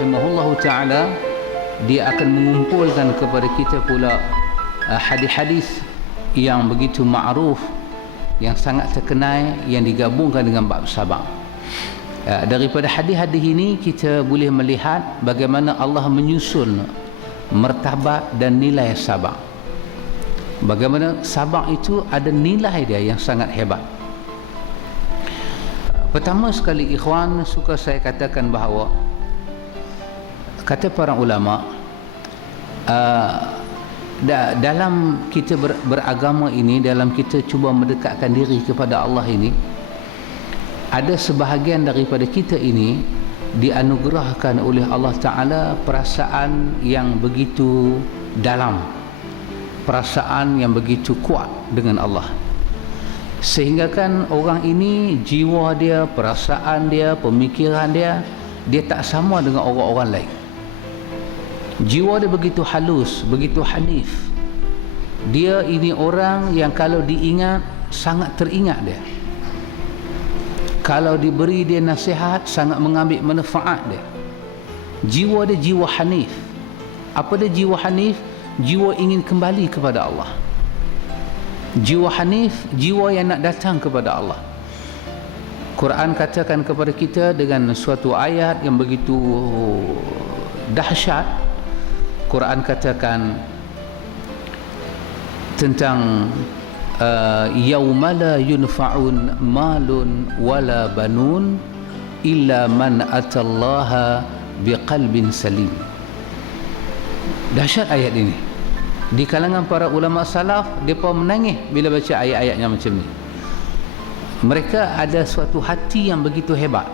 rahimahullahu ta'ala, dia akan mengumpulkan kepada kita pula hadis-hadis yang begitu ma'ruf, yang sangat terkenal, yang digabungkan dengan bab sabar. Daripada hadis-hadis ini kita boleh melihat bagaimana Allah menyusun martabat dan nilai sabar. Bagaimana sabar itu ada nilai dia yang sangat hebat. Pertama sekali ikhwan, suka saya katakan bahawa kata para ulama, dalam kita beragama ini, dalam kita cuba mendekatkan diri kepada Allah ini, ada sebahagian daripada kita ini dianugerahkan oleh Allah Ta'ala perasaan yang begitu dalam, perasaan yang begitu kuat dengan Allah, sehingga kan orang ini jiwa dia, perasaan dia, pemikiran dia, dia tak sama dengan orang-orang lain. Jiwa dia begitu halus, begitu hanif. Dia ini orang yang kalau diingat sangat teringat dia. Kalau diberi dia nasihat sangat mengambil manfaat dia. Jiwa dia jiwa hanif. Apa dia jiwa hanif? Jiwa ingin kembali kepada Allah. Jiwa hanif, jiwa yang nak datang kepada Allah. Quran katakan kepada kita dengan suatu ayat yang begitu dahsyat. Quran katakan tentang yauma la yunfa'un malun wala banun illa man atallaha biqalbin salim. Dahsyat ayat ini. Di kalangan para ulama salaf, mereka menangis bila baca ayat-ayatnya macam ni. Mereka ada suatu hati yang begitu hebat.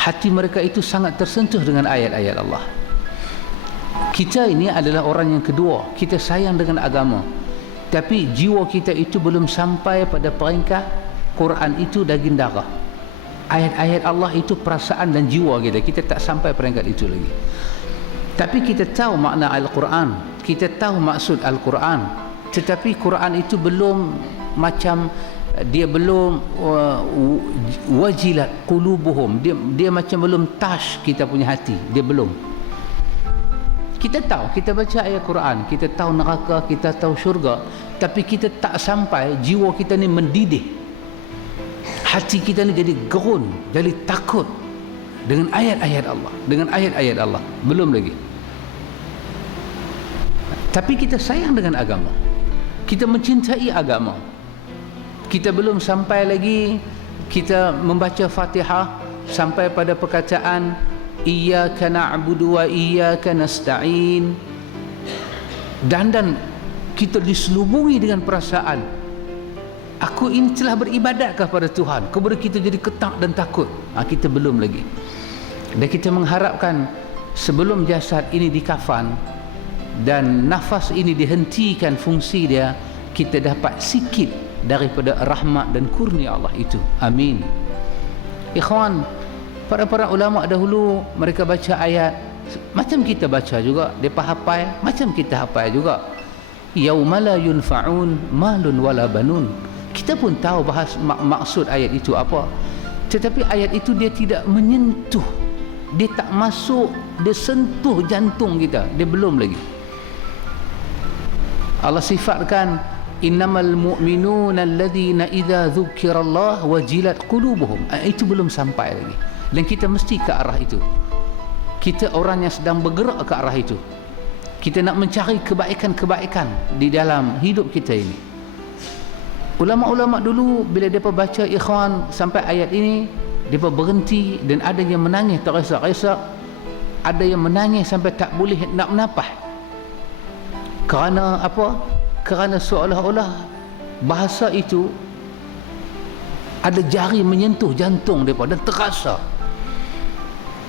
Hati mereka itu sangat tersentuh dengan ayat-ayat Allah. Kita ini adalah orang yang kedua, kita sayang dengan agama, tapi jiwa kita itu belum sampai pada peringkat Quran itu daging darah. Ayat-ayat Allah itu perasaan dan jiwa kita, kita tak sampai peringkat itu lagi. Tapi kita tahu makna Al-Quran, kita tahu maksud Al-Quran, tetapi Quran itu belum macam, dia belum wajilat qulubuhum, dia macam belum touch kita punya hati, dia belum. Kita tahu, kita baca ayat Quran, kita tahu neraka, kita tahu syurga, tapi kita tak sampai, jiwa kita ni mendidih, hati kita ni jadi gerun, jadi takut dengan ayat-ayat Allah, dengan ayat-ayat Allah, belum lagi. Tapi kita sayang dengan agama, kita mencintai agama, kita belum sampai lagi kita membaca Fatihah sampai pada perkataan iyyaka na'budu wa iyyaka nasta'in, dan kita diselubungi dengan perasaan aku ini telah beribadat kepada Tuhan, kepada kita jadi ketak dan takut. Kita belum lagi. Dan kita mengharapkan sebelum jasad ini dikafan dan nafas ini dihentikan fungsi dia, kita dapat sikit daripada rahmat dan kurnia Allah itu. Amin. Ikhwan, para ulama dahulu mereka baca ayat macam kita baca juga, mereka hafal macam kita hafal juga. Yauma la yunfa'un malun wala banun. Kita pun tahu bahas maksud ayat itu apa, tetapi ayat itu dia tidak menyentuh, dia tak masuk, dia sentuh jantung kita, dia belum lagi. Allah sifatkan innamal mu'minuna alladhina idza dzukirallah wajilat qulubuhum. Itu belum sampai lagi, dan kita mesti ke arah itu. Kita orang yang sedang bergerak ke arah itu. Kita nak mencari kebaikan-kebaikan di dalam hidup kita ini. Ulama-ulama dulu bila mereka baca ikhwan sampai ayat ini, mereka berhenti, dan ada yang menangis teresa-resa, ada yang menangis sampai tak boleh nak menapah. Kerana apa? Kerana seolah-olah bahasa itu ada jari menyentuh jantung mereka, dan terasa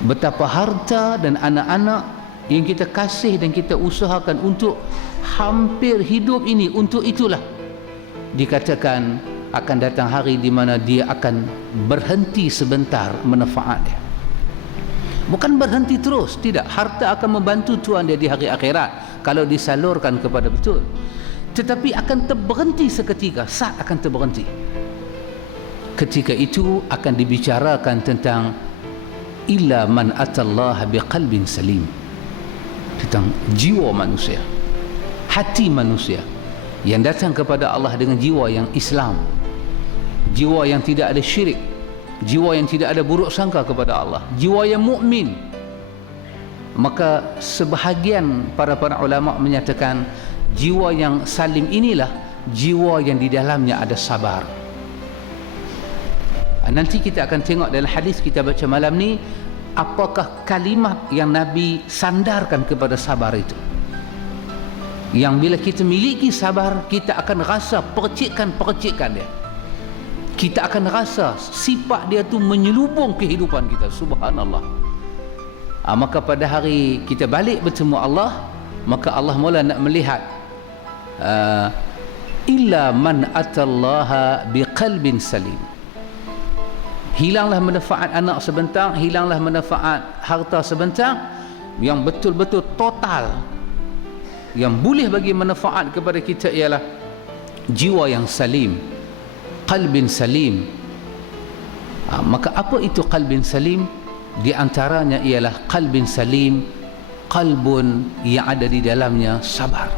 betapa harta dan anak-anak yang kita kasih dan kita usahakan untuk hampir hidup ini, untuk itulah dikatakan akan datang hari di mana dia akan berhenti sebentar manfaat dia. Bukan berhenti terus, tidak. Harta akan membantu tuan dia di hari akhirat kalau disalurkan kepada betul, tetapi akan terberhenti seketika, saat akan terberhenti. Ketika itu akan dibicarakan tentang illa man atallaha biqalbin salim, tentang jiwa manusia, hati manusia yang datang kepada Allah dengan jiwa yang Islam, jiwa yang tidak ada syirik, jiwa yang tidak ada buruk sangka kepada Allah, jiwa yang mukmin. Maka sebahagian para ulama menyatakan jiwa yang salim inilah jiwa yang di dalamnya ada sabar. Nanti kita akan tengok dalam hadis kita baca malam ni, apakah kalimat yang Nabi sandarkan kepada sabar itu, yang bila kita miliki sabar, kita akan rasa percikan dia, kita akan rasa sifat dia tu menyelubung kehidupan kita. Subhanallah. Maka pada hari kita balik bertemu Allah, maka Allah mula nak melihat illa man atallaha biqalbin salim. Hilanglah manfaat anak sebentar, hilanglah manfaat harta sebentar, yang betul-betul total yang boleh bagi manfaat kepada kita ialah jiwa yang salim, qalbin salim. Maka apa itu qalbin salim? Di antaranya ialah qalbin salim, qalbun yang ada di dalamnya sabar.